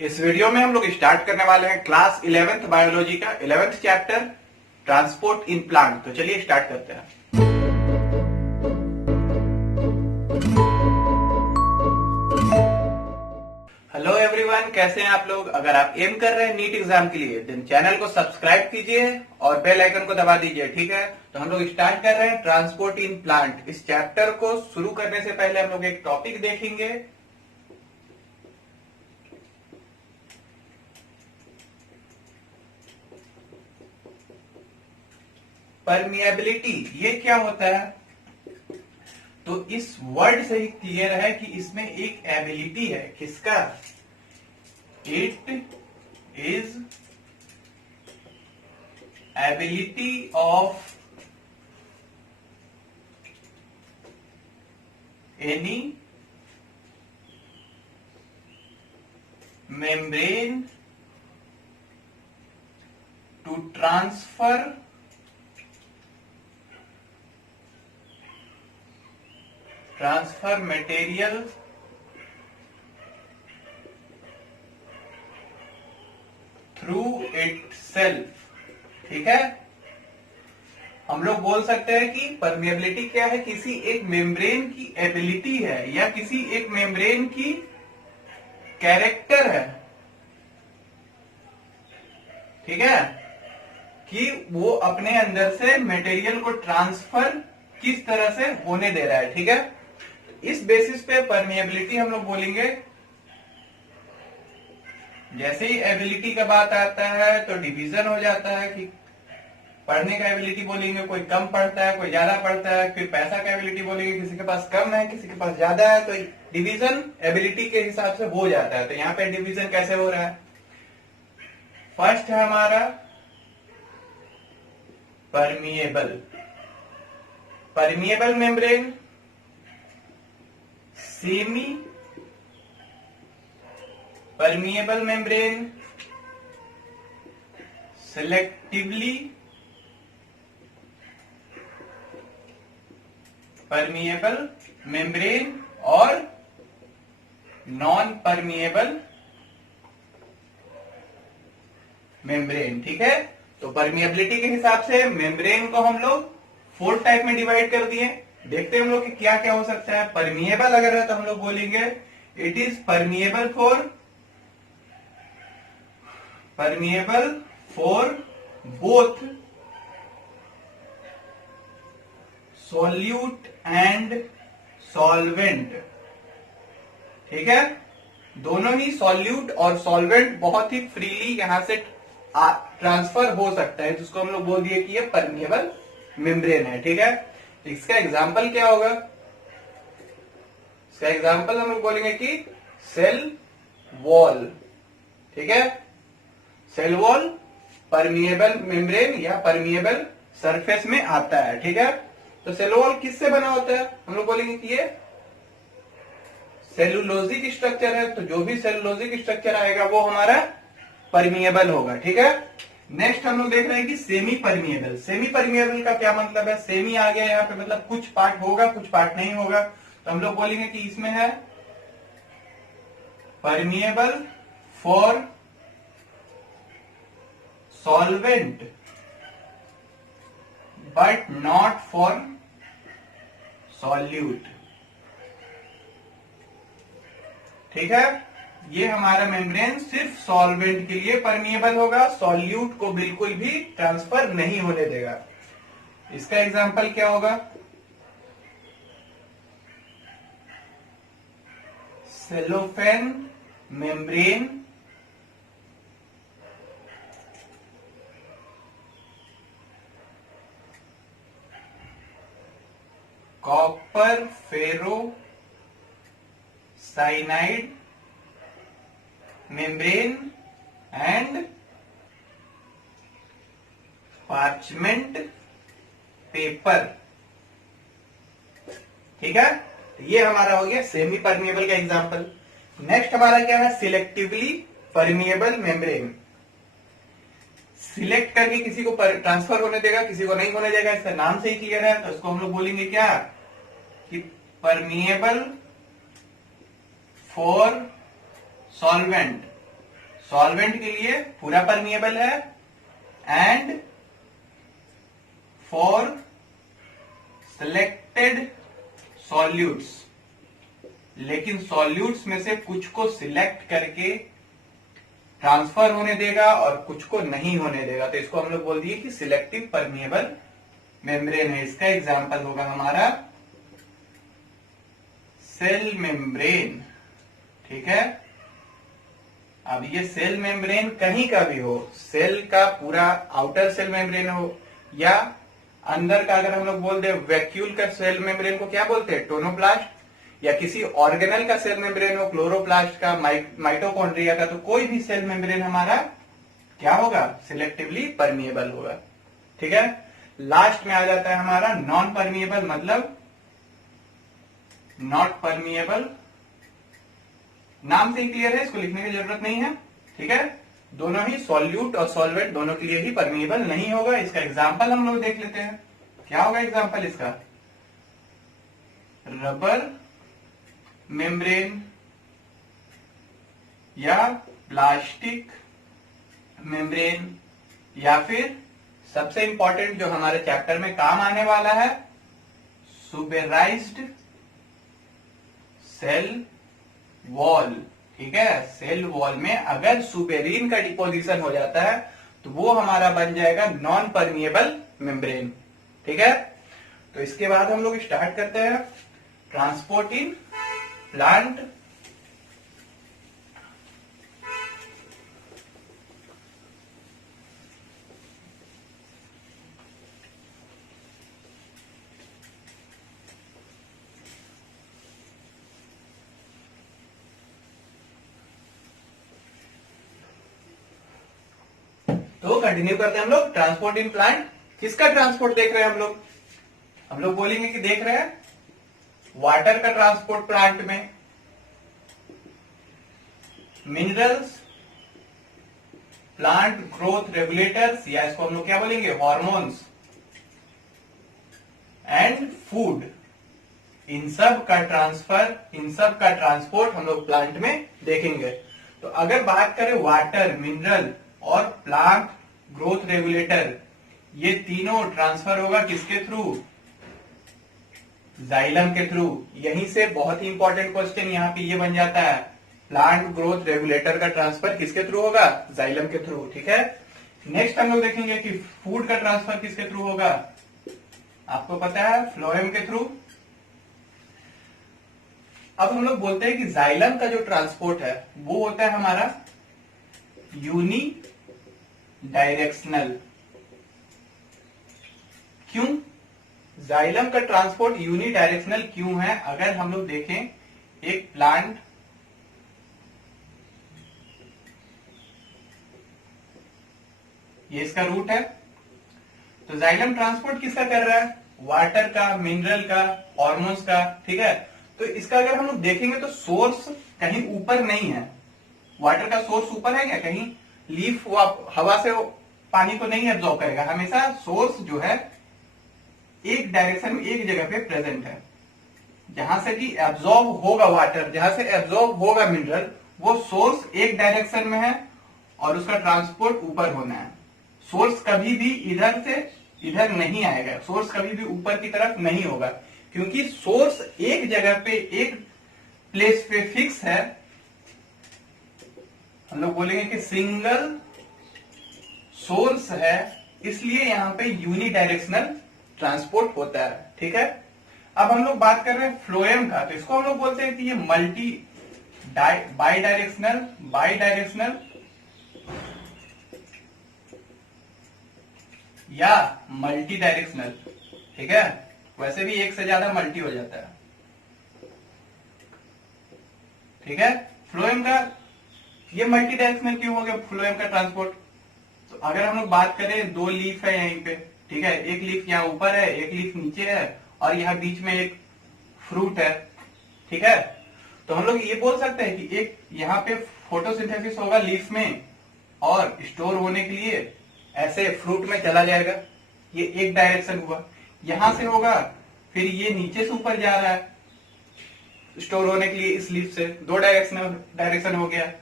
इस वीडियो में हम लोग स्टार्ट करने वाले हैं क्लास 11th बायोलॉजी का 11th chapter transport in plant. तो चलिए स्टार्ट करते हैं। हेलो एवरीवन, कैसे हैं आप लोग। अगर आप एम कर रहे हैं नीट एग्जाम के लिए देन चैनल को सब्सक्राइब कीजिए और बेल आइकन को दबा दीजिए, ठीक है। तो हम लोग स्टार्ट कर रहे हैं ट्रांसपोर्ट इन प्लांट। इस चैप्टर को शुरू करने से पहले हम लोग एक टॉपिक देखेंगे। परमिएबिलिटी, ये क्या होता है। तो इस वर्ड से ही क्लियर है कि इसमें एक एबिलिटी है। किसका? It is ability of any membrane to transfer material through itself। ठीक है, हम लोग बोल सकते हैं कि परमिएबिलिटी क्या है, किसी एक मेम्ब्रेन की एबिलिटी है या किसी एक मेम्ब्रेन की कैरेक्टर है, ठीक है, कि वो अपने अंदर से मटेरियल को ट्रांसफर किस तरह से होने दे रहा है। ठीक है, इस बेसिस पे परमिएबिलिटी हम लोग बोलेंगे। जैसे ही एबिलिटी का बात आता है तो डिवीजन हो जाता है कि पढ़ने का एबिलिटी बोलेंगे, कोई कम पढ़ता है, कोई ज्यादा पढ़ता है। फिर पैसा का एबिलिटी बोलेंगे, किसी के पास कम है, किसी के पास ज्यादा है। तो डिवीजन एबिलिटी के हिसाब से हो जाता है। तो यहाँ पे डिवीजन कैसे हो रहा है। फर्स्ट है हमारा permeable membrane, semi permeable membrane, selectively permeable membrane और नॉन परमिएबल मेम्ब्रेन। ठीक है, तो परमिएबिलिटी के हिसाब से मेम्ब्रेन को हम लोग 4 टाइप में डिवाइड कर दिए। देखते हैं हम लोग कि क्या क्या हो सकता है। परमिएबल अगर है तो हम लोग बोलेंगे it is permeable for both solute and solvent. ठीक है, दोनों ही सॉल्यूट और सॉल्वेंट बहुत ही फ्रीली यहां से ट्रांसफर हो सकता है, जिसको हम लोग बोल दिए कि ये परमिएबल मेम्ब्रेन है। ठीक है, इसका एग्जाम्पल क्या होगा। इसका एग्जाम्पल हम लोग बोलेंगे कि सेल वॉल। ठीक है, सेल वॉल परमिएबल मेम्ब्रेन या परमिएबल सरफेस में आता है। ठीक है, तो सेल वॉल किससे बना होता है। हम लोग बोलेंगे कि ये सेलुलोजिक स्ट्रक्चर है। तो जो भी सेलुलोजिक स्ट्रक्चर आएगा वो हमारा परमिएबल होगा। ठीक है, नेक्स्ट हम लोग देख रहे हैं कि सेमी परमिएबल का क्या मतलब है। सेमी आ गया यहाँ पे, मतलब कुछ पार्ट होगा कुछ पार्ट नहीं होगा। तो हम लोग बोलेंगे कि इसमें है permeable for solvent but not for solute. ठीक है, ये हमारा मेम्ब्रेन सिर्फ सॉल्वेंट के लिए परमिएबल होगा, सॉल्यूट को बिल्कुल भी ट्रांसफर नहीं होने देगा। इसका एग्जांपल क्या होगा। Cellophane membrane, copper ferro cyanide membrane and parchment paper. ठीक है, ये हमारा हो गया सेमी परमिएबल का एग्जांपल। नेक्स्ट हमारा क्या है, सिलेक्टिवली परमिएबल मेम्ब्रेन। सिलेक्ट करके किसी को ट्रांसफर होने देगा, किसी को नहीं होने देगा। इसका नाम से ही क्लियर है। तो इसको हम लोग बोलेंगे क्या कि परमिएबल फॉर सॉल्वेंट सॉल्वेंट के लिए पूरा परमिएबल है, एंड फॉर सिलेक्टेड सॉल्यूट्स, लेकिन सॉल्यूट्स में से कुछ को सिलेक्ट करके ट्रांसफर होने देगा और कुछ को नहीं होने देगा, तो इसको हम लोग बोल दिए कि सिलेक्टिव परमिएबल मेम्ब्रेन है। इसका एग्जाम्पल होगा हमारा सेल मेम्ब्रेन। ठीक है, अब ये सेल मेम्ब्रेन कहीं का भी हो, सेल का पूरा आउटर सेल मेम्ब्रेन हो या अंदर का, अगर हम लोग बोल दे वैक्यूल का सेल मेम्ब्रेन को क्या बोलते हैं, टोनोप्लास्ट, या किसी ऑर्गेनल का सेल मेम्ब्रेन हो, क्लोरोप्लास्ट का, माइटोकॉन्ड्रिया का, तो कोई भी सेल मेम्ब्रेन हमारा क्या होगा, सिलेक्टिवली परमिएबल होगा। ठीक है, लास्ट में आ जाता है हमारा नॉन परमिएबल, मतलब नॉट परमिएबल। नाम से ही क्लियर है, इसको लिखने की जरूरत नहीं है। ठीक है, दोनों ही सॉल्यूट और सॉल्वेंट दोनों के लिए ही परमिएबल नहीं होगा। इसका एग्जाम्पल हम लोग देख लेते हैं, क्या होगा एग्जाम्पल इसका, रबर मेम्ब्रेन या प्लास्टिक मेम्ब्रेन, या फिर सबसे इंपॉर्टेंट जो हमारे चैप्टर में काम आने वाला है, सुबेराइज्ड सेल वॉल। ठीक है, सेल वॉल में अगर सुबेरिन का डिपोजिशन हो जाता है तो वो हमारा बन जाएगा नॉन परमिएबल मेम्ब्रेन। ठीक है, तो इसके बाद हम लोग स्टार्ट करते हैं ट्रांसपोर्ट इन प्लांट। तो कंटिन्यू करते हैं हम लोग ट्रांसपोर्ट इन प्लांट। किसका ट्रांसपोर्ट देख रहे हैं हम लोग बोलेंगे कि देख रहे हैं वाटर का ट्रांसपोर्ट प्लांट में, मिनरल्स, प्लांट ग्रोथ रेगुलेटर्स, या इसको हम लोग क्या बोलेंगे, हार्मोन्स, एंड फूड, इन सब का ट्रांसफर, इन सब का ट्रांसपोर्ट हम लोग प्लांट में देखेंगे। तो अगर बात करें वाटर, मिनरल और प्लांट ग्रोथ रेगुलेटर, ये तीनों ट्रांसफर होगा किसके थ्रू, जाइलम के थ्रू। यहीं से बहुत ही इंपॉर्टेंट क्वेश्चन यहाँ पे ये बन जाता है, प्लांट ग्रोथ रेगुलेटर का ट्रांसफर किसके थ्रू होगा, जाइलम के थ्रू। ठीक है, नेक्स्ट हम लोग देखेंगे कि फूड का ट्रांसफर किसके थ्रू होगा, आपको पता है फ्लोएम के थ्रू। अब हम लोग बोलते हैं कि जाइलम का जो ट्रांसपोर्ट है वो होता है हमारा यूनी डायरेक्शनल। क्यों जाइलम का ट्रांसपोर्ट यूनी डायरेक्शनल क्यों है, अगर हम लोग देखें एक प्लांट ये इसका रूट है, तो जाइलम ट्रांसपोर्ट किसका कर रहा है, वाटर का, मिनरल का, हार्मोन्स का। ठीक है, तो इसका अगर हम लोग देखेंगे तो सोर्स कहीं ऊपर नहीं है, वाटर का सोर्स ऊपर है क्या, कहीं लीफ हवा से पानी को नहीं एब्जॉर्ब करेगा, हमेशा सोर्स जो है एक डायरेक्शन में एक जगह पे प्रेजेंट है, जहां से कि एब्जॉर्ब होगा वाटर, जहां से एब्जॉर्ब होगा मिनरल, वो सोर्स एक डायरेक्शन में है और उसका ट्रांसपोर्ट ऊपर होना है। सोर्स कभी भी इधर से इधर नहीं आएगा, सोर्स कभी भी ऊपर की तरफ नहीं होगा, क्योंकि सोर्स एक जगह पे एक प्लेस पे फिक्स है। हम लोग बोलेंगे कि सिंगल सोर्स है, इसलिए यहां पे यूनी डायरेक्शनल ट्रांसपोर्ट होता है। ठीक है, अब हम लोग बात कर रहे हैं फ्लोएम का, तो इसको हम लोग बोलते हैं कि ये मल्टी बाई डायरेक्शनल या मल्टी डायरेक्शनल। ठीक है, वैसे भी एक से ज्यादा मल्टी हो जाता है। ठीक है, फ्लोएम का ये मल्टी डायरेक्शनल क्यों हो गया फ्लोएम का ट्रांसपोर्ट, तो अगर हम लोग बात करें दो लीफ है यहीं पे, ठीक है, एक लीफ यहाँ ऊपर है, एक लीफ नीचे है, और यहाँ बीच में एक फ्रूट है। ठीक है, तो हम लोग ये बोल सकते हैं कि एक यहाँ पे फोटोसिंथेसिस होगा लीफ में, और स्टोर होने के लिए ऐसे फ्रूट में चला जाएगा, ये एक डायरेक्शन हुआ। यहां से होगा, फिर ये नीचे से ऊपर जा रहा है स्टोर होने के लिए इस लीफ से, दो डायरेक्शन हो गया।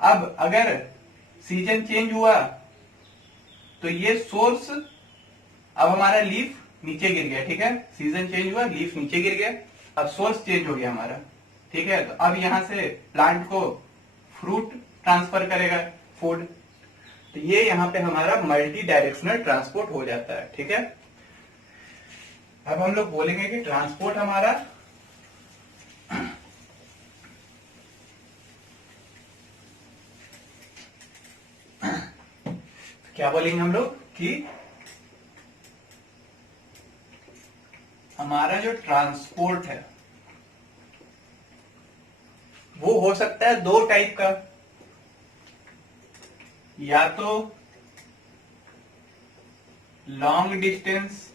अब अगर सीजन चेंज हुआ तो ये सोर्स, अब हमारा लीफ नीचे गिर गया, ठीक है, सीजन चेंज हुआ, लीफ नीचे गिर गया, अब सोर्स चेंज हो गया हमारा, ठीक है। तो अब यहां से प्लांट को फ्रूट ट्रांसफर करेगा, फूड, तो ये यहां पे हमारा मल्टी डायरेक्शनल ट्रांसपोर्ट हो जाता है, ठीक है। अब हम लोग बोलेंगे कि ट्रांसपोर्ट हमारा क्या बोलेंगे हम लोग कि हमारा जो ट्रांसपोर्ट है वो हो सकता है दो टाइप का, या तो लॉन्ग डिस्टेंस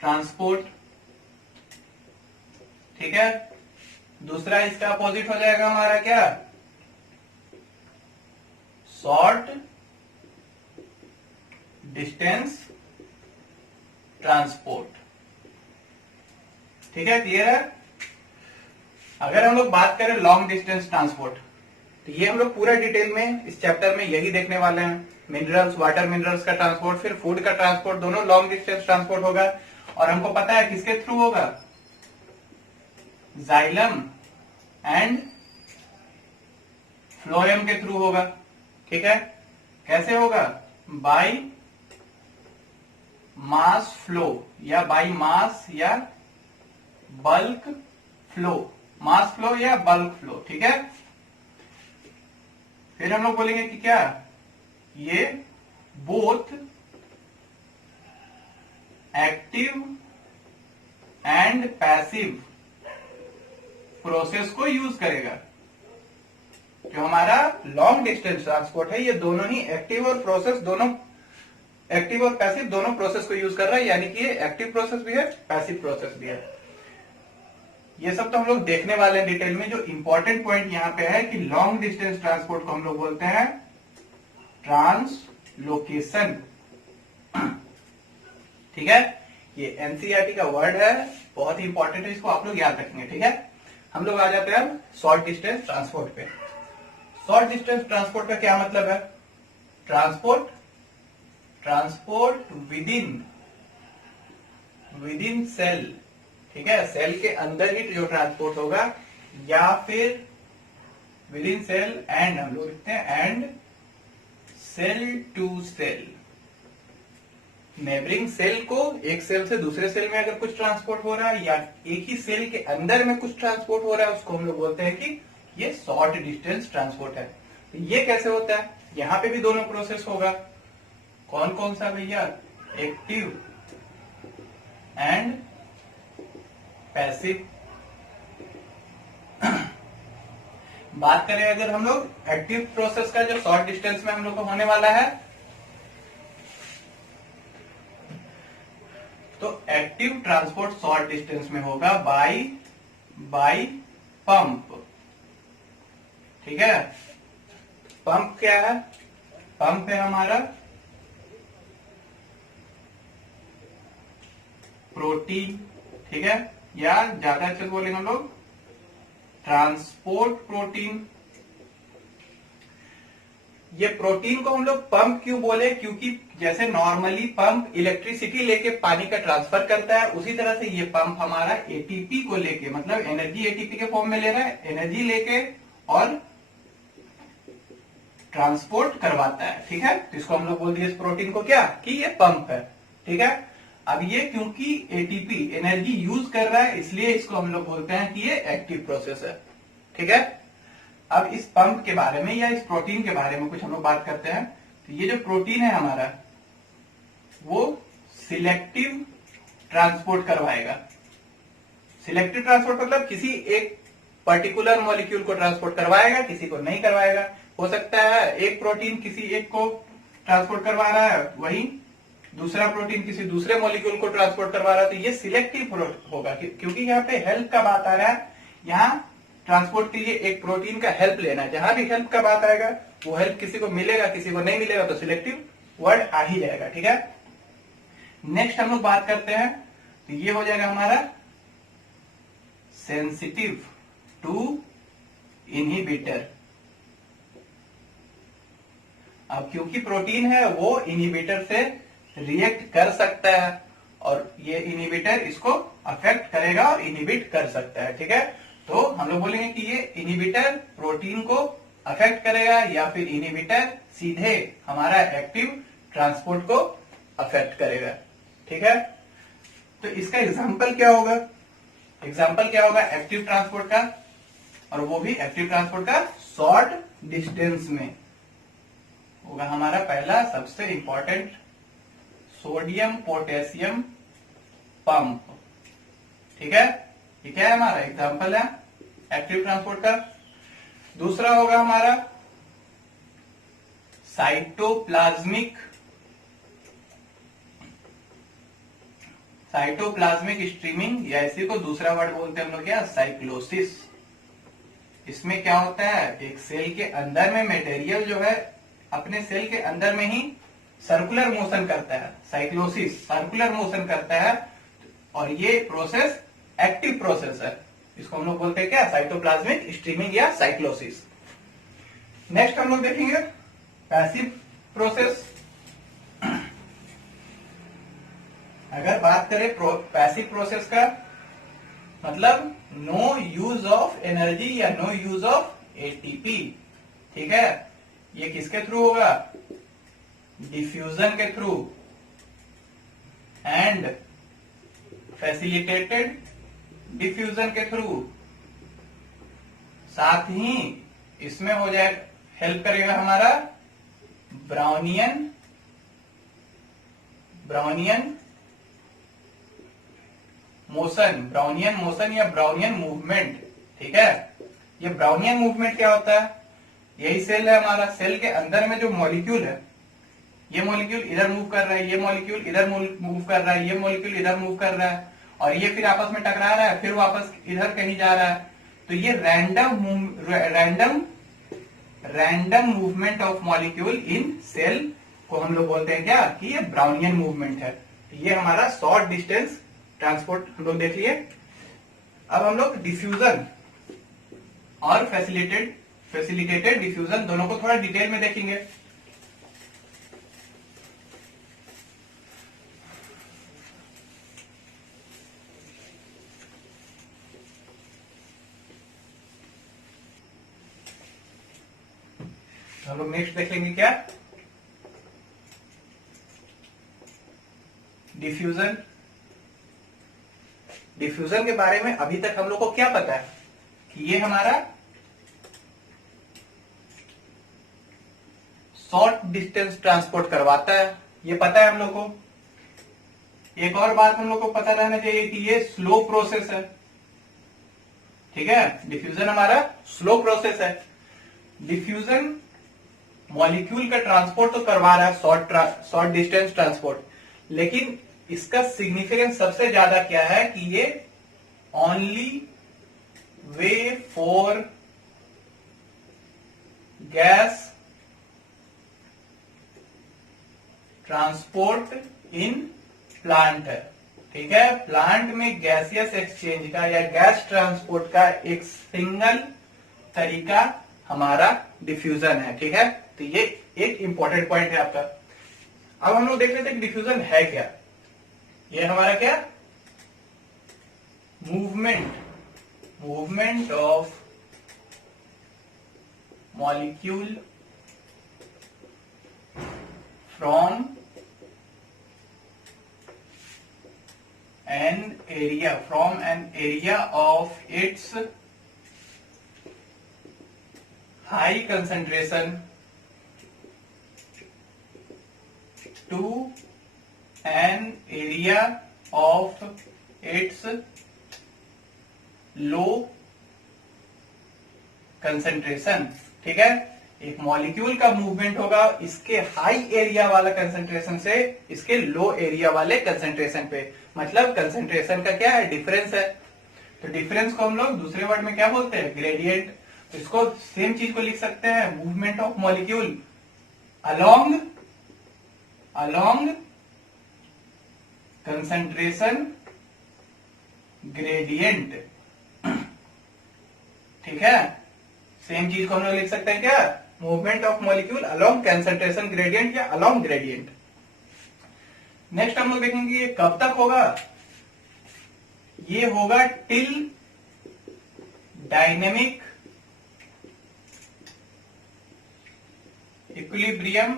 ट्रांसपोर्ट, ठीक है, दूसरा इसका अपोजिट हो जाएगा हमारा क्या, शॉर्ट डिस्टेंस ट्रांसपोर्ट, ठीक है, क्लियर है। अगर हम लोग बात करें लॉन्ग डिस्टेंस ट्रांसपोर्ट, तो ये हम लोग पूरा डिटेल में इस चैप्टर में यही देखने वाले हैं, मिनरल्स, वाटर मिनरल्स का ट्रांसपोर्ट, फिर फूड का ट्रांसपोर्ट, दोनों लॉन्ग डिस्टेंस ट्रांसपोर्ट होगा। और हमको पता है किसके थ्रू होगा, जाइलम एंड फ्लोएम के थ्रू होगा, ठीक है। कैसे होगा, बाय मास फ्लो, या बाय मास या बल्क फ्लो, मास फ्लो या बल्क फ्लो, ठीक है। फिर हम लोग बोलेंगे कि क्या, ये both active and passive process को यूज करेगा। जो हमारा लॉन्ग डिस्टेंस ट्रांसपोर्ट है ये दोनों ही एक्टिव और प्रोसेस दोनों, एक्टिव और पैसिव दोनों प्रोसेस को यूज कर रहा है, यानी कि ये एक्टिव प्रोसेस भी है, पैसिव प्रोसेस भी है। ये सब तो हम लोग देखने वाले हैं डिटेल में। जो इंपॉर्टेंट पॉइंट यहाँ पे है कि लॉन्ग डिस्टेंस ट्रांसपोर्ट को हम लोग बोलते हैं ट्रांसलोकेशन, ठीक है। ये एनसीईआरटी का वर्ड है, बहुत ही इंपॉर्टेंट है, इसको आप लोग याद रखेंगे, ठीक है। हम लोग आ जाते हैं शॉर्ट डिस्टेंस ट्रांसपोर्ट पे। शॉर्ट डिस्टेंस ट्रांसपोर्ट का क्या मतलब है, ट्रांसपोर्ट विदिन सेल, ठीक है, सेल के अंदर ही जो ट्रांसपोर्ट होगा, या फिर विद इन सेल एंड, हम लोग लिखते हैं and cell to cell, neighbouring cell को, एक सेल से दूसरे सेल में अगर कुछ ट्रांसपोर्ट हो रहा है या एक ही सेल के अंदर में कुछ ट्रांसपोर्ट हो रहा है, उसको हम लोग बोलते हैं कि ये शॉर्ट डिस्टेंस ट्रांसपोर्ट है। तो ये कैसे होता है, यहां पे भी दोनों प्रोसेस होगा, कौन कौन सा भैया, एक्टिव एंड पैसिव। बात करें अगर हम लोग एक्टिव प्रोसेस का, जो शॉर्ट डिस्टेंस में हम लोग को होने वाला है, तो एक्टिव ट्रांसपोर्ट शॉर्ट डिस्टेंस में होगा बाय पंप, ठीक है। पंप क्या है, पंप है हमारा प्रोटीन, ठीक है, या ज्यादा अच्छे से बोलेंगे हम लोग ट्रांसपोर्ट प्रोटीन। ये प्रोटीन को हम लोग पंप क्यों बोले, क्योंकि जैसे नॉर्मली पंप इलेक्ट्रिसिटी लेके पानी का ट्रांसफर करता है, उसी तरह से ये पंप हमारा एटीपी को लेके, मतलब एनर्जी एटीपी के फॉर्म में ले रहा है, एनर्जी लेके और ट्रांसपोर्ट करवाता है, ठीक है। तो इसको हम लोग बोल दिए इस प्रोटीन को क्या, कि ये पंप है, ठीक है। अब ये क्योंकि एटीपी एनर्जी यूज कर रहा है, इसलिए इसको हम लोग बोलते हैं कि ये एक्टिव प्रोसेस है, ठीक है। अब इस पंप के बारे में या इस प्रोटीन के बारे में कुछ हम लोग बात करते हैं। तो ये जो प्रोटीन है हमारा, वो सिलेक्टिव ट्रांसपोर्ट करवाएगा। सिलेक्टिव ट्रांसपोर्ट मतलब किसी एक पर्टिकुलर मॉलिक्यूल को ट्रांसपोर्ट करवाएगा, किसी को नहीं करवाएगा। हो सकता है एक प्रोटीन किसी एक को ट्रांसपोर्ट करवा रहा है, वहीं दूसरा प्रोटीन किसी दूसरे मॉलिक्यूल को ट्रांसपोर्ट करवा रहा है, तो ये सिलेक्टिव होगा, क्योंकि यहाँ पे हेल्प का बात आ रहा है। यहाँ ट्रांसपोर्ट के लिए एक प्रोटीन का हेल्प लेना है, जहां भी हेल्प का बात आएगा वो हेल्प किसी को मिलेगा, किसी को नहीं मिलेगा, तो सिलेक्टिव वर्ड आ ही जाएगा, ठीक है। नेक्स्ट हम लोग बात करते हैं, तो ये हो जाएगा हमारा सेंसिटिव टू इनहिबिटर, क्योंकि प्रोटीन है वो इनहिबिटर से रिएक्ट कर सकता है और ये इनहिबिटर इसको अफेक्ट करेगा और इनहिबिट कर सकता है। ठीक है, तो हम लोग बोलेंगे कि ये इनहिबिटर प्रोटीन को अफेक्ट करेगा या फिर इनहिबिटर सीधे हमारा एक्टिव ट्रांसपोर्ट को अफेक्ट करेगा। ठीक है, तो इसका एग्जांपल क्या होगा? एग्जांपल क्या होगा एक्टिव ट्रांसपोर्ट का, और वो भी एक्टिव ट्रांसपोर्ट का शॉर्ट डिस्टेंस में होगा हमारा पहला सबसे इंपॉर्टेंट सोडियम पोटेशियम पंप। ठीक है, ये क्या है हमारा एग्जांपल है एक्टिव ट्रांसपोर्ट का। दूसरा होगा हमारा साइटोप्लाज्मिक स्ट्रीमिंग, या इसी को दूसरा वर्ड बोलते हैं हम लोग क्या, साइक्लोसिस। इसमें क्या होता है, एक सेल के अंदर में मटेरियल जो है अपने सेल के अंदर में ही सर्कुलर मोशन करता है, साइक्लोसिस सर्कुलर मोशन करता है, और ये प्रोसेस एक्टिव प्रोसेस है। इसको हम लोग बोलते हैं क्या, साइटोप्लाज्मिक स्ट्रीमिंग या साइक्लोसिस। नेक्स्ट हम लोग देखेंगे पैसिव प्रोसेस। अगर बात करें पैसिव प्रोसेस का मतलब नो यूज ऑफ एनर्जी या नो यूज ऑफ एटीपी। ठीक है, ये किसके थ्रू होगा, डिफ्यूजन के थ्रू एंड फैसिलिटेटेड डिफ्यूजन के थ्रू। साथ ही इसमें हो जाए हेल्प करेगा हमारा ब्राउनियन मोशन या ब्राउनियन मूवमेंट। ठीक है, ये ब्राउनियन मूवमेंट क्या होता है, यही सेल है हमारा, सेल के अंदर में जो मॉलिक्यूल है, ये मॉलिक्यूल इधर मूव कर रहा है, ये मॉलिक्यूल इधर मूव कर रहा है, ये मॉलिक्यूल इधर मूव कर रहा है, और ये फिर आपस में टकरा रहा है, फिर वापस इधर कहीं जा रहा है। तो ये random movement of molecule in cell को हम लोग बोलते हैं क्या, कि ये ब्राउनियन मूवमेंट है। ये हमारा शॉर्ट डिस्टेंस ट्रांसपोर्ट हम लोग देख लिए। अब हम लोग डिफ्यूजन और फैसिलिटेटेड डिफ्यूजन दोनों को थोड़ा डिटेल में देखेंगे। हम लोग नेक्स्ट देख लेंगे क्या, डिफ्यूजन। डिफ्यूजन के बारे में अभी तक हम लोग को क्या पता है कि ये हमारा शॉर्ट डिस्टेंस ट्रांसपोर्ट करवाता है, ये पता है हम लोग को। एक और बात हम लोग को पता रहना चाहिए कि ये स्लो प्रोसेस है। ठीक है, डिफ्यूजन हमारा स्लो प्रोसेस है। डिफ्यूजन मॉलिक्यूल का ट्रांसपोर्ट तो करवा रहा है, शॉर्ट डिस्टेंस ट्रांसपोर्ट, लेकिन इसका सिग्निफिकेंस सबसे ज्यादा क्या है कि ये only way for gas transport in plant है। ठीक है, प्लांट में गैसियस एक्सचेंज का या गैस ट्रांसपोर्ट का एक सिंगल तरीका हमारा डिफ्यूजन है। ठीक है, तो ये एक इंपॉर्टेंट पॉइंट है आपका। अब हम लोग देख लेते हैं डिफ्यूजन है क्या। ये हमारा क्या, movement of molecule from an area of its high concentration to an area of its low concentration। ठीक है, एक मॉलिक्यूल का मूवमेंट होगा इसके हाई एरिया वाला कंसंट्रेशन से इसके लो एरिया वाले कंसंट्रेशन पे, मतलब कंसंट्रेशन का क्या है, डिफरेंस है। तो डिफरेंस को हम लोग दूसरे वर्ड में क्या बोलते हैं, ग्रेडियंट। तो इसको सेम चीज को लिख सकते हैं, movement of molecule along concentration gradient। ठीक है, सेम चीज को हम लोग लिख सकते हैं क्या, movement of molecule along concentration gradient या अलोंग ग्रेडियंट। नेक्स्ट हम लोग देखेंगे ये कब तक होगा, ये होगा टिल डायनेमिक इक्विलिब्रियम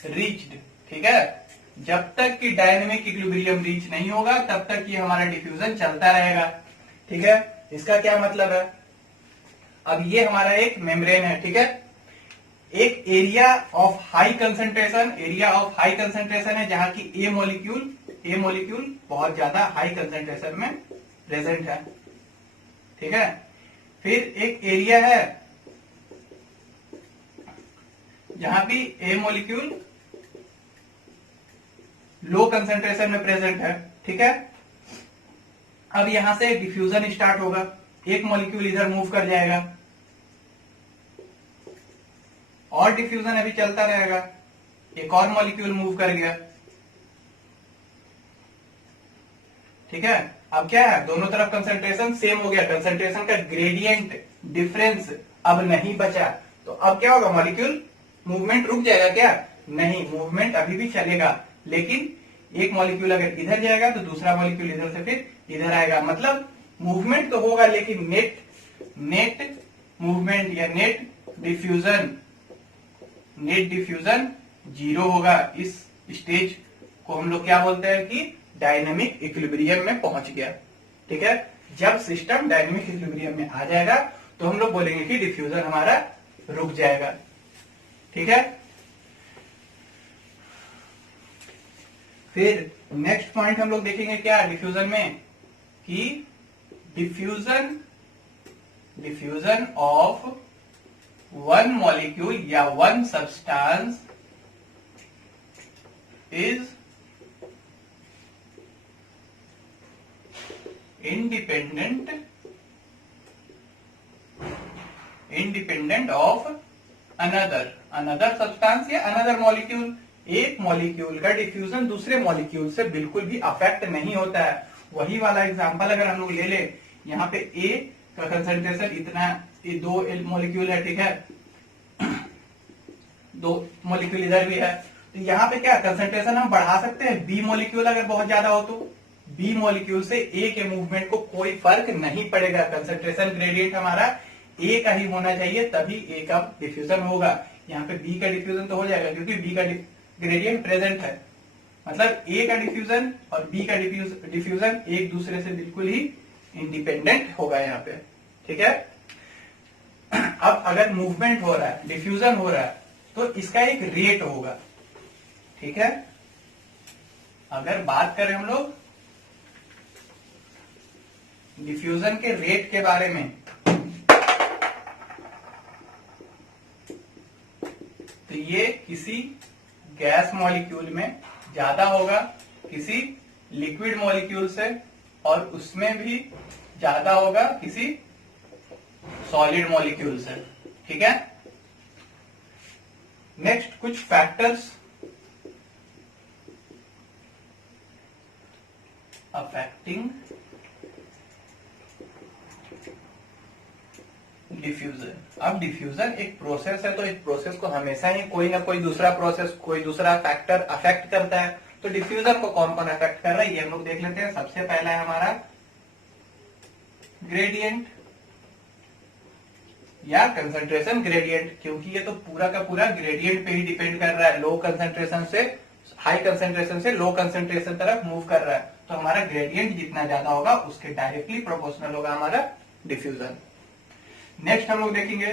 रीच्ड। ठीक है, जब तक कि डायनेमिक इक्विलिब्रियम रीच नहीं होगा तब तक ये हमारा डिफ्यूजन चलता रहेगा। ठीक है, इसका क्या मतलब है, अब ये हमारा एक मेम्ब्रेन है। ठीक है, एक area of high concentration, area of high concentration है जहां की ए मॉलिक्यूल बहुत ज्यादा हाई कंसंट्रेशन में प्रेजेंट है। ठीक है, फिर एक एरिया है जहां भी ए मॉलिक्यूल लो कंसंट्रेशन में प्रेजेंट है। ठीक है, अब यहां से डिफ्यूजन स्टार्ट होगा, एक मॉलिक्यूल इधर मूव कर जाएगा और डिफ्यूजन अभी चलता रहेगा, एक और मॉलिक्यूल मूव कर गया। ठीक है, अब क्या है, दोनों तरफ कंसंट्रेशन सेम हो गया, कंसंट्रेशन का ग्रेडियंट डिफरेंस अब नहीं बचा, तो अब क्या होगा, मॉलिक्यूल मूवमेंट रुक जाएगा क्या, नहीं, मूवमेंट अभी भी चलेगा, लेकिन एक मॉलिक्यूल अगर इधर जाएगा तो दूसरा मॉलिक्यूल इधर से फिर इधर आएगा, मतलब मूवमेंट तो होगा लेकिन नेट मूवमेंट या नेट डिफ्यूजन जीरो होगा। इस स्टेज को हम लोग क्या बोलते हैं कि डायनेमिक इक्विलिब्रियम में पहुंच गया। ठीक है, जब सिस्टम डायनेमिक इक्विलिब्रियम में आ जाएगा तो हम लोग बोलेंगे कि डिफ्यूजन हमारा रुक जाएगा। ठीक है, फिर नेक्स्ट पॉइंट हम लोग देखेंगे क्या डिफ्यूजन में, कि डिफ्यूजन ऑफ वन मॉलिक्यूल या one substance is independent of another substance या अनदर मॉलिक्यूल। एक मॉलिक्यूल का डिफ्यूजन दूसरे मॉलिक्यूल से बिल्कुल भी अफेक्ट नहीं होता है। वही वाला एग्जांपल अगर हम लोग ले ले, यहाँ पे ए का कंसंट्रेशन इतना, ये दो मॉलिक्यूल है। ठीक है, दो मॉलिक्यूल इधर भी है, तो यहाँ पे क्या कंसंट्रेशन हम बढ़ा सकते हैं, बी मॉलिक्यूल अगर बहुत ज्यादा हो तो बी मॉलिक्यूल से ए के मूवमेंट को कोई फर्क नहीं पड़ेगा। कंसंट्रेशन ग्रेडियंट हमारा ए का ही होना चाहिए, तभी ए का डिफ्यूजन होगा। यहाँ पे बी का डिफ्यूजन तो हो जाएगा क्योंकि बी का ग्रेडियंट प्रेजेंट है, मतलब ए का डिफ्यूजन और बी का डिफ्यूजन एक दूसरे से बिल्कुल ही इंडिपेंडेंट होगा यहाँ पे। ठीक है, अब अगर मूवमेंट हो रहा है, डिफ्यूजन हो रहा है, तो इसका एक रेट होगा। ठीक है, अगर बात करें हम लोग डिफ्यूजन के रेट के बारे में, तो ये किसी गैस मॉलिक्यूल में ज्यादा होगा, किसी लिक्विड मॉलिक्यूल से, और उसमें भी ज्यादा होगा किसी सॉलिड मॉलिक्यूल से। ठीक है, नेक्स्ट कुछ फैक्टर्स अफेक्टिंग डिफ्यूजन। अब डिफ्यूजन एक प्रोसेस है, तो एक प्रोसेस को हमेशा ही कोई ना कोई दूसरा प्रोसेस, कोई दूसरा फैक्टर अफेक्ट करता है। तो डिफ्यूजन को कौन कौन अफेक्ट कर रहा है ये हम लोग देख लेते हैं। सबसे पहला है हमारा ग्रेडियंट या कंसंट्रेशन ग्रेडियंट, क्योंकि ये तो पूरा का पूरा ग्रेडियंट पे ही डिपेंड कर रहा है। लो कंसंट्रेशन से हाई कंसंट्रेशन से लो कंसंट्रेशन तरफ मूव कर रहा है, तो हमारा ग्रेडियंट जितना ज्यादा होगा उसके डायरेक्टली प्रोपोर्शनल होगा हमारा डिफ्यूजन। नेक्स्ट हम लोग देखेंगे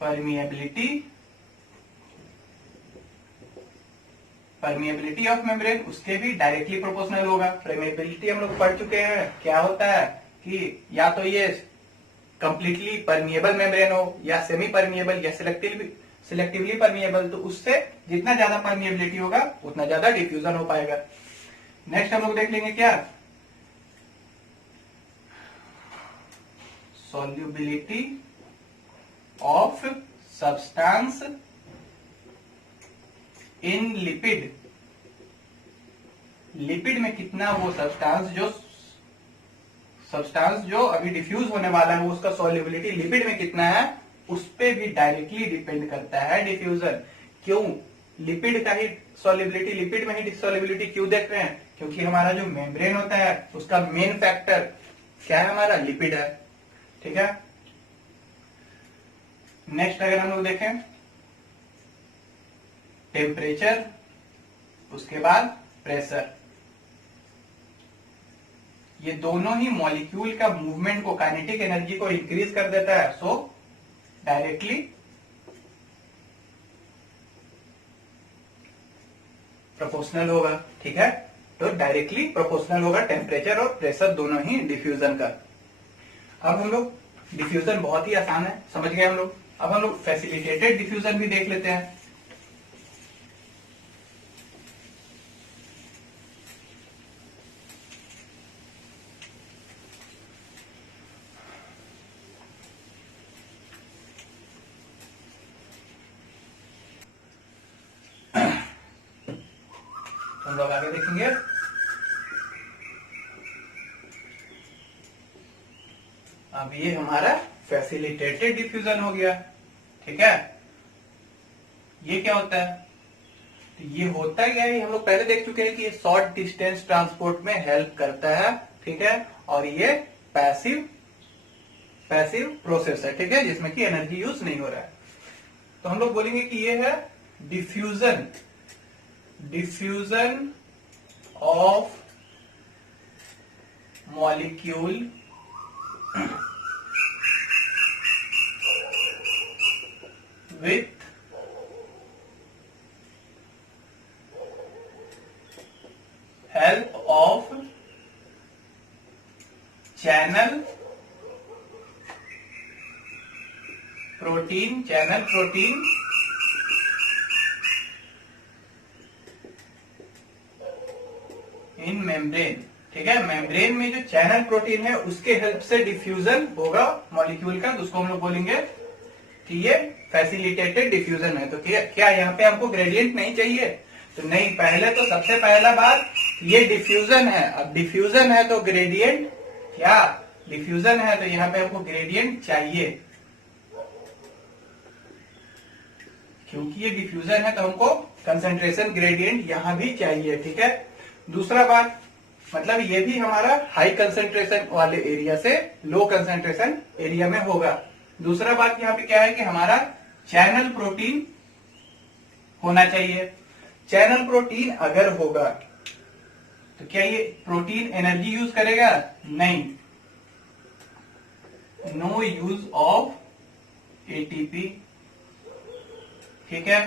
परमिएबिलिटी ऑफ मेम्ब्रेन, उसके भी डायरेक्टली प्रोपोर्शनल होगा। परमिएबिलिटी हम लोग पढ़ चुके हैं, क्या होता है कि या तो ये कंप्लीटली परमिएबल मेम्ब्रेन हो या सेमी परमिएबल या सिलेक्टिवली परमिएबल, तो उससे जितना ज्यादा परमिएबिलिटी होगा उतना ज्यादा डिफ्यूजन हो पाएगा। नेक्स्ट हम लोग देख लेंगे क्या, solubility of substance in lipid में कितना वो सब्सटेंस जो सब्सटेंस जो अभी डिफ्यूज होने वाला है वो उसका सॉल्युबिलिटी लिपिड में कितना है उस पे भी डायरेक्टली डिपेंड करता है डिफ्यूजन। क्यों? लिपिड का ही सॉल्युबिलिटी, लिपिड में ही सॉल्युबिलिटी क्यों देख रहे हैं? क्योंकि हमारा जो मेम्ब्रेन होता है उसका मेन फैक्टर क्या है? हमारा लिपिड है। ठीक है। नेक्स्ट अगर हम लोग देखें टेम्परेचर, उसके बाद प्रेशर, ये दोनों ही मॉलिक्यूल का मूवमेंट को, काइनेटिक एनर्जी को इंक्रीज कर देता है। सो डायरेक्टली प्रोपोर्शनल होगा। ठीक है, तो डायरेक्टली प्रोपोर्शनल होगा टेम्परेचर और प्रेशर दोनों ही डिफ्यूजन का। अब हम लोग डिफ्यूजन बहुत ही आसान है, समझ गए हम लोग। अब हम लोग फैसिलिटेटेड डिफ्यूजन भी देख लेते हैं। हम लोग आगे देखेंगे। अब ये हमारा फैसिलिटेटेड डिफ्यूजन हो गया। ठीक है, ये क्या होता है? तो ये होता क्या है, हम लोग पहले देख चुके हैं कि ये शॉर्ट डिस्टेंस ट्रांसपोर्ट में हेल्प करता है। ठीक है, और ये पैसिव प्रोसेस है। ठीक है, जिसमें कि एनर्जी यूज नहीं हो रहा है। तो हम लोग बोलेंगे कि ये है diffusion of molecule with help of channel protein in membrane. ठीक है, मेम्ब्रेन में जो चैनल प्रोटीन है उसके हेल्प से डिफ्यूजन होगा मॉलिक्यूल का, तो उसको हम लोग बोलेंगे कि ये फैसिलिटेटेड डिफ्यूजन है। तो क्या यहाँ पे हमको ग्रेडियंट नहीं चाहिए? तो नहीं, पहले तो सबसे पहला बात ये डिफ्यूजन है। अब डिफ्यूजन है तो ग्रेडियंट, क्या डिफ्यूजन है तो यहाँ पे हमको ग्रेडियंट चाहिए, क्योंकि ये डिफ्यूजन है तो हमको कंसंट्रेशन ग्रेडियंट यहां भी चाहिए। ठीक है, दूसरा बात मतलब ये भी हमारा हाई कंसंट्रेशन वाले एरिया से लो कंसंट्रेशन एरिया में होगा। दूसरा बात यहाँ पे क्या है कि हमारा चैनल प्रोटीन होना चाहिए। चैनल प्रोटीन अगर होगा तो क्या ये प्रोटीन एनर्जी यूज करेगा? नहीं, नो यूज ऑफ एटीपी। ठीक है,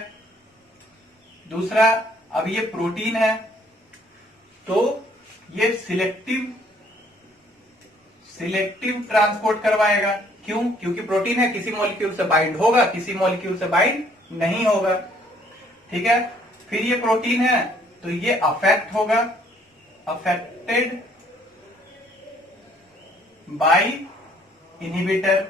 दूसरा अब ये प्रोटीन है तो ये सिलेक्टिव ट्रांसपोर्ट करवाएगा। क्यों? क्योंकि प्रोटीन है, किसी मॉलिक्यूल से बाइंड होगा, किसी मॉलिक्यूल से बाइंड नहीं होगा। ठीक है, फिर ये प्रोटीन है तो ये अफेक्ट होगा, अफेक्टेड बाय इनहिबिटर।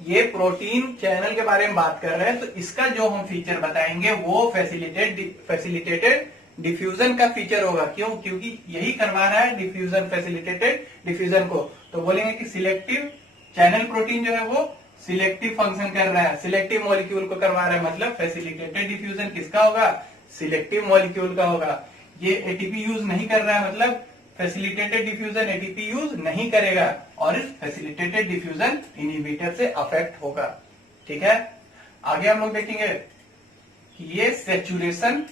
ये प्रोटीन चैनल के बारे में बात कर रहे हैं, तो इसका जो हम फीचर बताएंगे वो फैसिलिटेटेड डिफ्यूजन का फीचर होगा। क्यों? क्योंकि यही करवाना है डिफ्यूजन, फैसिलिटेटेड डिफ्यूजन को। तो बोलेंगे कि सिलेक्टिव चैनल प्रोटीन जो है वो सिलेक्टिव फंक्शन कर रहा है, सिलेक्टिव मॉलिक्यूल को करवा रहा है। मतलब फैसिलिटेटेड डिफ्यूजन किसका होगा? सिलेक्टिव मॉलिक्यूल का होगा। ये एटीपी यूज नहीं कर रहा है, मतलब फैसिलिटेटेड डिफ्यूजन एटीपी यूज नहीं करेगा और इस फैसिलिटेटेड डिफ्यूजन इनहिबिटर से अफेक्ट होगा। ठीक है, आगे हम लोग देखेंगे कि ये सेचुरेशन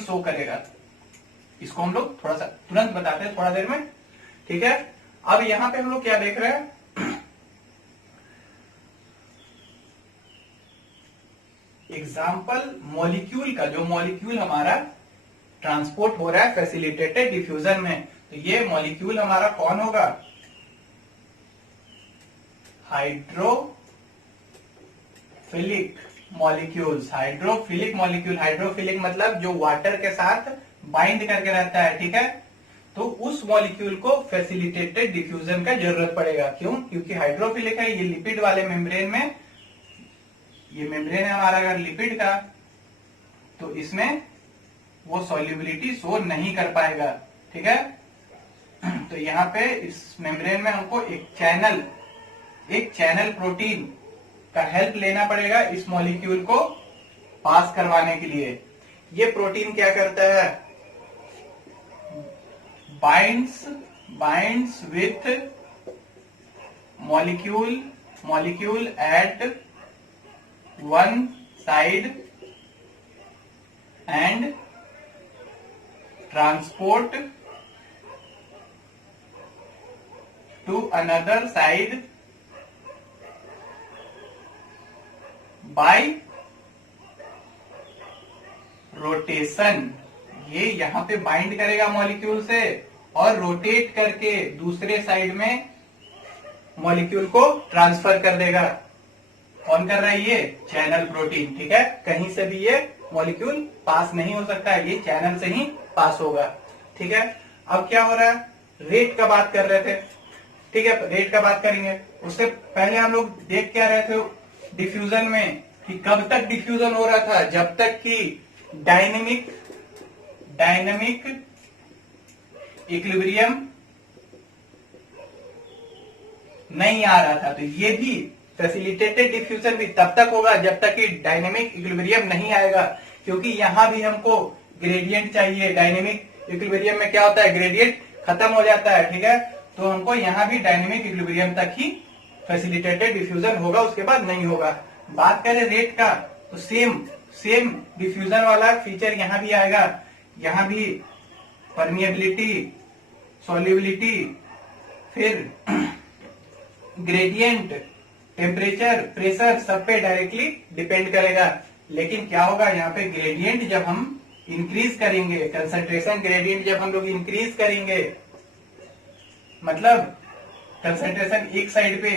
शो करेगा। इसको हम लोग थोड़ा सा तुरंत बताते हैं, थोड़ा देर में। ठीक है, अब यहां पे हम लोग क्या देख रहे हैं? एग्जाम्पल मॉलिक्यूल का, जो मॉलिक्यूल हमारा ट्रांसपोर्ट हो रहा है फैसिलिटेटेड डिफ्यूजन में, तो ये मॉलिक्यूल हमारा कौन होगा? Hydrophilic molecules. हाइड्रोफिलिक मतलब जो वाटर के साथ बाइंड करके रहता है। ठीक है, तो उस मॉलिक्यूल को फैसिलिटेटेड डिफ्यूजन का जरूरत पड़ेगा। क्यों? क्योंकि हाइड्रोफिलिक है, ये लिपिड वाले मेम्ब्रेन में, ये मेम्ब्रेन है हमारा अगर लिपिड का, तो इसमें वो सॉल्युबिलिटी शो नहीं कर पाएगा। ठीक है, तो यहाँ पे इस मेम्ब्रेन में हमको एक चैनल प्रोटीन का हेल्प लेना पड़ेगा इस मॉलिक्यूल को पास करवाने के लिए। ये प्रोटीन क्या करता है, binds with molecule at one side and transport to another side by rotation. ये यहां पे बाइंड करेगा मॉलिक्यूल से और रोटेट करके दूसरे साइड में मॉलिक्यूल को ट्रांसफर कर देगा। कौन कर रहा है, ये चैनल प्रोटीन। ठीक है, कहीं से भी ये मॉलिक्यूल पास नहीं हो सकता है, ये चैनल से ही पास होगा। ठीक है, अब क्या हो रहा है, रेट का बात कर रहे थे। ठीक है, रेट का बात करेंगे। उससे पहले हम लोग देख क्या रहे थे डिफ्यूजन में, कि कब तक डिफ्यूजन हो रहा था, जब तक कि डायनेमिक इक्विलिब्रियम नहीं आ रहा था। तो ये भी फैसिलिटेटेड डिफ्यूजन भी तब तक होगा जब तक कि डायनेमिक इक्विलिब्रियम नहीं आएगा, क्योंकि यहां भी हमको ग्रेडियंट चाहिए। डायनेमिक इक्विलिब्रियम में क्या होता है, ग्रेडियंट खत्म हो जाता है। ठीक है, तो हमको यहां भी डायनेमिक इक्विलिब्रियम तक ही फैसिलिटेटेड डिफ्यूजन होगा, उसके बाद नहीं होगा। बात करें रेट का, तो सेम डिफ्यूजन वाला फीचर यहां भी आएगा। यहां भी परमिएबिलिटी, सॉल्युबिलिटी, फिर ग्रेडियंट, टेम्परेचर, प्रेशर सब पे डायरेक्टली डिपेंड करेगा। लेकिन क्या होगा, यहाँ पे ग्रेडियंट जब हम इंक्रीज करेंगे, कंसंट्रेशन ग्रेडियंट जब हम लोग इंक्रीज करेंगे, मतलब कंसंट्रेशन एक साइड पे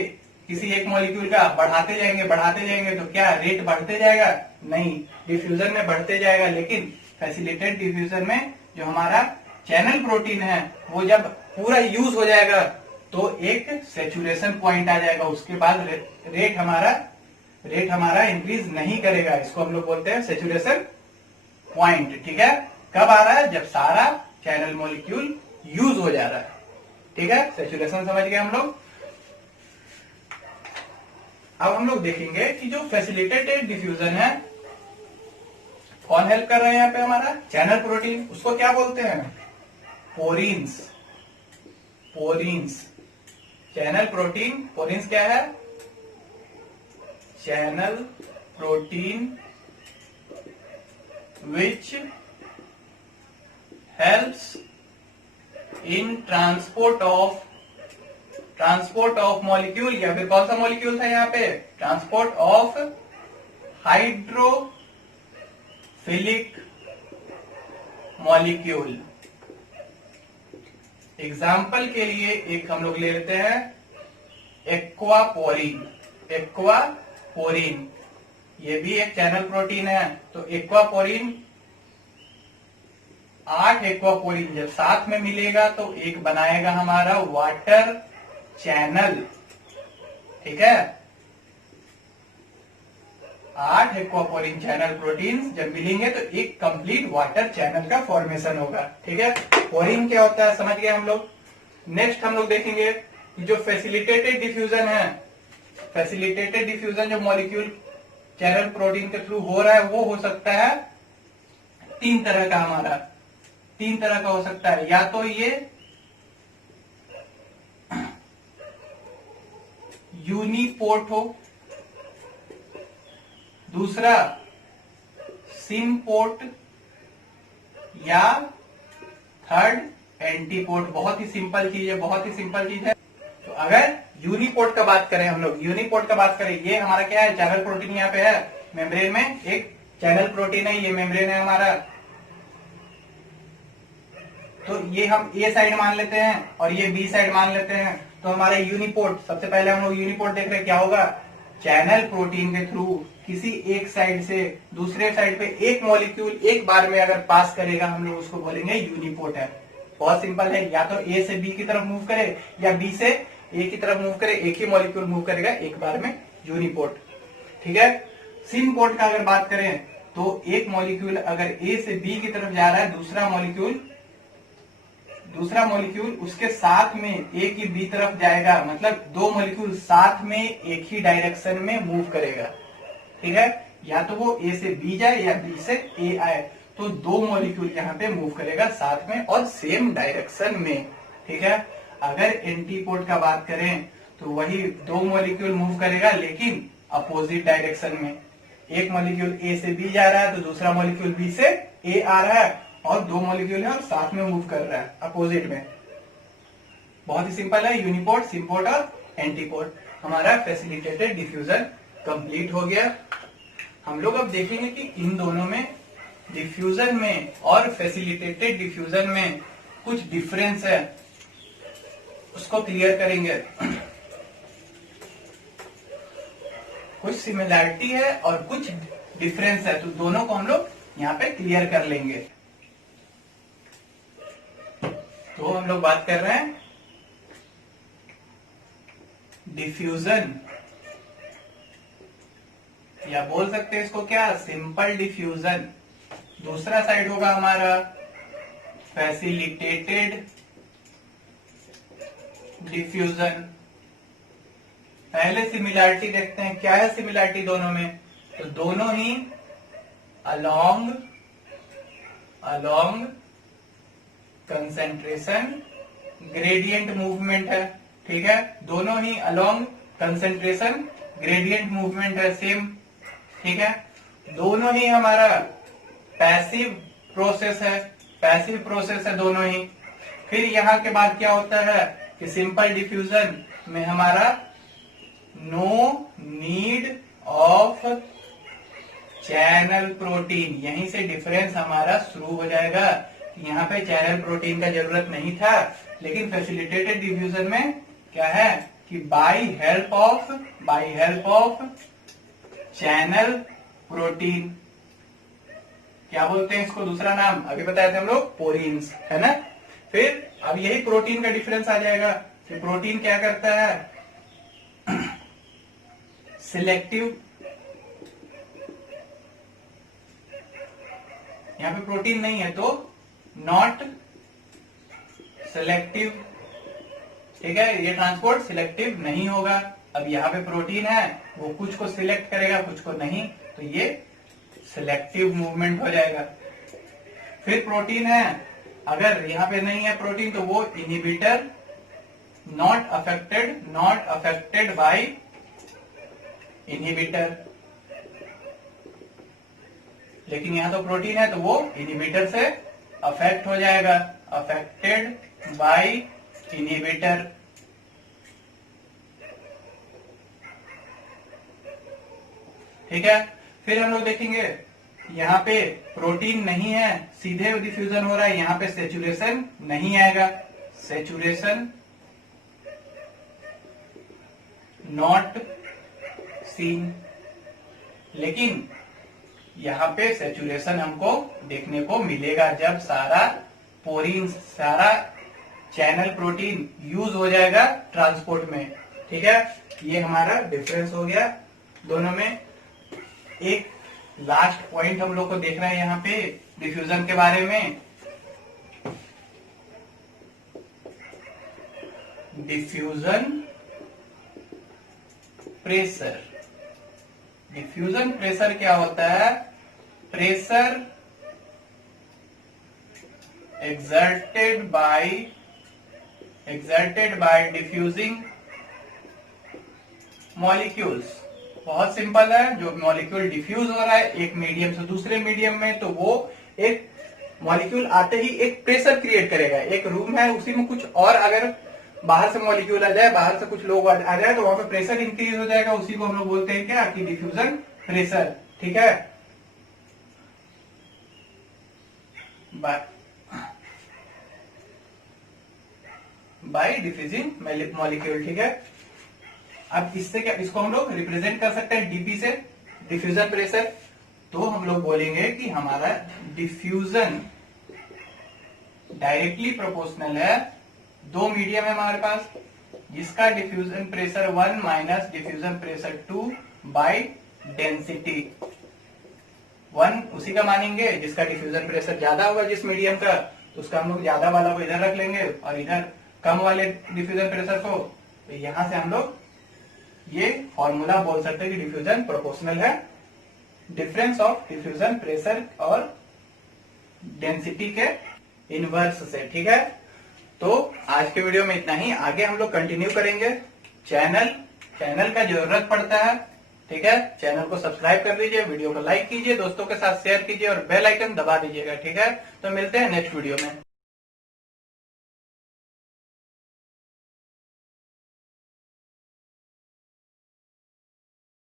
किसी एक मॉलिक्यूल का बढ़ाते जाएंगे तो क्या रेट बढ़ते जाएगा, नहीं, डिफ्यूजन में बढ़ते जाएगा। लेकिन फैसिलिटेटेड डिफ्यूजन में जो हमारा चैनल प्रोटीन है वो जब पूरा यूज हो जाएगा तो एक सेचुरेशन पॉइंट आ जाएगा, उसके बाद रेट हमारा इंक्रीज नहीं करेगा। इसको हम लोग बोलते हैं सेचुरेशन पॉइंट। ठीक है, कब आ रहा है, जब सारा चैनल मॉलिक्यूल यूज हो जा रहा है। ठीक है, सेचुरेशन समझ गए हम लोग। अब हम लोग देखेंगे कि जो फैसिलिटेटेड डिफ्यूजन है, कौन हेल्प कर रहा है यहाँ पे, हमारा चैनल प्रोटीन। उसको क्या बोलते हैं, पोरीन्स। चैनल प्रोटीन, पोरीन्स क्या है, channel protein which helps in transport of molecule, या फिर कौन सा मॉलिक्यूल था यहाँ पे, transport of hydrophilic molecule. Example के लिए एक हम लोग ले लेते हैं एक्वापोरिन। ये भी एक चैनल प्रोटीन है। तो एक्वापोरिन, 8 एक्वापोरिन जब साथ में मिलेगा तो एक बनाएगा हमारा वाटर चैनल। ठीक है, 8 एक्वापोरिन चैनल प्रोटीन्स जब मिलेंगे तो एक कंप्लीट वाटर चैनल का फॉर्मेशन होगा। ठीक है, पोरीन क्या होता है समझ गए हम लोग। नेक्स्ट हम लोग देखेंगे कि जो फैसिलिटेटेड डिफ्यूजन है, फैसिलिटेटेड डिफ्यूजन जो मॉलिक्यूल चैनल प्रोटीन के थ्रू हो रहा है वो हो सकता है 3 तरह का, हमारा 3 तरह का हो सकता है। या तो ये यूनिपोर्ट हो, दूसरा सिनपोर्ट, या थर्ड एंटीपोर्ट। बहुत ही सिंपल चीज है, तो अगर यूनिपोर्ट का बात करें हम लोग, ये हमारा क्या है, चैनल प्रोटीन यहाँ पे है मेम्ब्रेन में, एक चैनल प्रोटीन है, ये मेम्ब्रेन है हमारा। तो ये हम ए साइड मान लेते हैं और ये बी साइड मान लेते हैं। तो हमारा यूनिपोर्ट, सबसे पहले हम लोग यूनिपोर्ट देख रहे हैं, क्या होगा, चैनल प्रोटीन के थ्रू किसी एक साइड से दूसरे साइड पे एक मॉलिक्यूल एक बार में अगर पास करेगा, हम लोग उसको बोलेंगे यूनिपोर्ट है। बहुत सिंपल है, या तो ए से बी की तरफ मूव करे या बी से ए की तरफ मूव करे, एक ही मॉलिक्यूल मूव करेगा एक बार में, यूनिपोर्ट। ठीक है, सिनपोर्ट का अगर बात करें तो एक मॉलिक्यूल अगर ए से बी की तरफ जा रहा है, दूसरा मॉलिक्यूल उसके साथ में ए की बी तरफ जाएगा, मतलब दो मॉलिक्यूल साथ में एक ही डायरेक्शन में मूव करेगा। ठीक है, या तो वो ए से बी जाए या बी से ए आए, तो दो मॉलिक्यूल यहाँ पे मूव करेगा साथ में और सेम डायरेक्शन में। ठीक है, अगर एंटीपोड का बात करें तो वही दो मॉलिक्यूल मूव करेगा लेकिन अपोजिट डायरेक्शन में। एक मॉलिक्यूल ए से बी जा रहा है तो दूसरा मॉलिक्यूल बी से ए आ रहा है, और दो मॉलिक्यूल है और साथ में मूव कर रहा है अपोजिट में। बहुत ही सिंपल है, यूनिपोड, सिम्पोड और एंटीपोड। हमारा फैसिलिटेटेड डिफ्यूजन कंप्लीट हो गया। हम लोग अब देखेंगे कि इन दोनों में, डिफ्यूजन में और फैसिलिटेटेड डिफ्यूजन में कुछ डिफरेंस है, उसको क्लियर करेंगे। कुछ सिमिलैरिटी है और कुछ डिफरेंस है, तो दोनों को हम लोग यहाँ पे क्लियर कर लेंगे। तो हम लोग बात कर रहे हैं डिफ्यूजन, या बोल सकते हैं इसको क्या, सिंपल डिफ्यूजन। दूसरा साइड होगा हमारा फैसिलिटेटेड डिफ्यूजन। पहले सिमिलैरिटी देखते हैं, क्या है सिमिलैरिटी दोनों में। तो दोनों ही अलोंग कंसेंट्रेशन ग्रेडियंट मूवमेंट है। ठीक है, दोनों ही अलोंग कंसेंट्रेशन ग्रेडियंट मूवमेंट है, सेम। ठीक है, दोनों ही हमारा पैसिव प्रोसेस है दोनों ही। फिर यहाँ के बाद क्या होता है कि सिंपल डिफ्यूजन में हमारा no need of channel protein, यहीं से डिफरेंस हमारा शुरू हो जाएगा। यहाँ पे चैनल प्रोटीन का जरूरत नहीं था, लेकिन फैसिलिटेटेड डिफ्यूजन में क्या है कि by help of channel protein, क्या बोलते हैं इसको, दूसरा नाम अभी बताए थे हम लोग, पोरीन्स, है ना। फिर अब यही प्रोटीन का डिफरेंस आ जाएगा कि प्रोटीन क्या करता है, सिलेक्टिव, यहाँ पे प्रोटीन नहीं है तो नॉट सिलेक्टिव। ठीक है, ये ट्रांसपोर्ट सिलेक्टिव नहीं होगा। अब यहाँ पे प्रोटीन है, वो कुछ को सिलेक्ट करेगा कुछ को नहीं, तो ये सिलेक्टिव मूवमेंट हो जाएगा। फिर प्रोटीन है, अगर यहाँ पे नहीं है प्रोटीन तो वो inhibitor, not affected by inhibitor. लेकिन यहाँ तो प्रोटीन है तो वो इनहिबिटर से अफेक्ट हो जाएगा, अफेक्टेड बाय इनहिबिटर। ठीक है, फिर हम लोग देखेंगे यहाँ पे प्रोटीन नहीं है, सीधे डिफ्यूजन हो रहा है, यहाँ पे सेचुरेशन नहीं आएगा, सेचुरेशन नॉट सीन। लेकिन यहाँ पे सेचुरेशन हमको देखने को मिलेगा जब सारा पोरीन, सारा चैनल प्रोटीन यूज हो जाएगा ट्रांसपोर्ट में। ठीक है, ये हमारा डिफरेंस हो गया दोनों में। एक लास्ट पॉइंट हम लोग को देखना है यहाँ पे डिफ्यूजन के बारे में, डिफ्यूजन प्रेशर। डिफ्यूजन प्रेशर क्या होता है, pressure exerted by diffusing molecules। बहुत सिंपल है, जो मॉलिक्यूल डिफ्यूज हो रहा है एक मीडियम से दूसरे मीडियम में, तो वो एक मॉलिक्यूल आते ही एक प्रेशर क्रिएट करेगा। एक रूम है, उसी में कुछ और अगर बाहर से मॉलिक्यूल आ जाए, बाहर से कुछ लोग आ जाए, तो वहां पे प्रेशर इंक्रीज हो जाएगा। उसी को हम लोग बोलते हैं क्या, कि डिफ्यूजन प्रेशर। ठीक है, बाय डिफ्यूजिंग मॉलिक्यूल। ठीक है, अब इससे क्या, इसको हम लोग रिप्रेजेंट कर सकते हैं डीपी से, डिफ्यूजन प्रेशर। तो हम लोग बोलेंगे कि हमारा डिफ्यूजन डायरेक्टली प्रोपोर्शनल है, दो मीडियम है हमारे पास, जिसका diffusion pressure 1 minus diffusion pressure 2 by density. One उसी का मानेंगे जिसका डिफ्यूजन प्रेशर ज्यादा होगा जिस मीडियम का, तो उसका हम लोग ज्यादा वाला को इधर रख लेंगे और इधर कम वाले डिफ्यूजन प्रेशर को। तो यहां से हम लोग ये फॉर्मूला बोल सकते हैं कि डिफ्यूजन प्रोपोर्शनल है डिफरेंस ऑफ डिफ्यूजन प्रेशर और डेंसिटी के इनवर्स से। ठीक है, तो आज के वीडियो में इतना ही। आगे हम लोग कंटिन्यू करेंगे। चैनल का जरूरत पड़ता है, ठीक है। चैनल को सब्सक्राइब कर दीजिए, वीडियो को लाइक कीजिए, दोस्तों के साथ शेयर कीजिए और बेल आइकन दबा दीजिएगा। ठीक है, तो मिलते हैं नेक्स्ट वीडियो में।